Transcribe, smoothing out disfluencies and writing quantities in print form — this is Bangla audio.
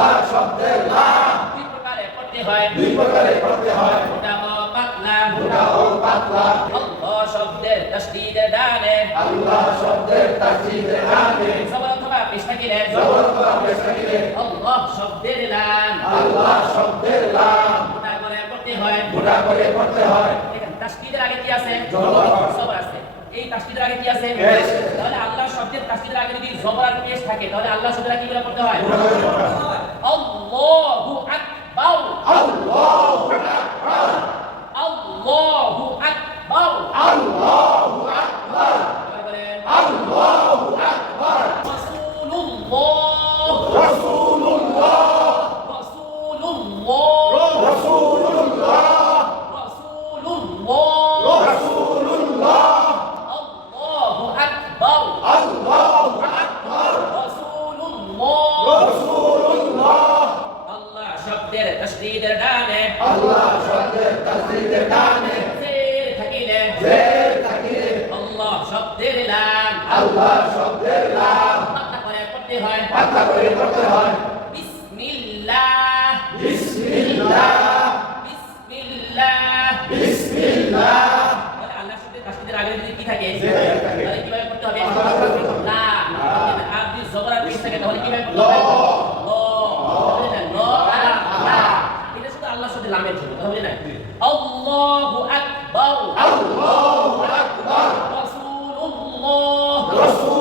আল্লাহ শব্দের লাম দুই প্রকারে পড়তে হয়, দুই প্রকারে পড়তে হয়, মোটা ও পাতলা। মোটা ও পাতলা। আল্লাহ শব্দের তাসদীদের ডানে, আল্লাহ শব্দের তাসদীদের ডানে, জবর অথবা পেশ থাকিলে জবর অথবা পেশ থাকিলে আল্লাহ শব্দের লাম, আল্লাহ শব্দের লাম মোটা করে পড়তে হয়। মোটা করে পড়তে হয়। দেখেন তাসদীদের আগে কি আছে? জবর। জবর আছে। এই তাসদীদের আগে কি আছে? পেশ। তাহলে আল্লাহ শব্দের তাসদীদের আগে যদি জবর আর পেশ থাকে তাহলে আল্লাহ শব্দের আগে কি করে পড়তে হয়? মোটা করে পড়তে হয়। আল্লাহু আকবার, আল্লাহু আকবার, আল্লাহু আকবার। আল্লাহু আকবার, এবার বলেন আল্লাহু আকবার। রাসূলুল্লাহ, রাসূলুল্লাহ, রাসূলুল্লাহ, রাসূলুল্লাহ, রাসূলুল্লাহ। রাসূলুল্লাহ। আল্লাহু আকবার, আল্লাহু আকবার, রাসূলুল্লাহ। রাসূলুল্লাহ। আল্লাহ শব্দের তাসদীদের ডানে, আল্লাহ শব্দের তাসদীদের ডানে, জের থাকিলে জের থাকিলে আল্লাহ শব্দের লাম, আল্লাহ শব্দের লাম পাতলা করে পড়তে হয়। পাতলা করে পড়তে হয়। বিসমিল্লাহ, বিসমিল্লাহ, বিসমিল্লাহ। বিসমিল্লাহ। তাহলে আল্লাহ শব্দের তাসদীদের আগে যদি কি থাকে জের থাকে। তাহলে কিভাবে পড়তে হবে? না। আর যদি জবর আর পেশ থাকে তাহলে কিভাবে পড়তে ল। হবে? ল। তাহলে না, ল আর লা। এটা শুধু আল্লাহ শব্দের লামের জন্য, কথা বলি না? আল্লাহু আকবার, আল্লাহু আকবার, রাসূলুল্লাহ, রাসূলুল্লাহ,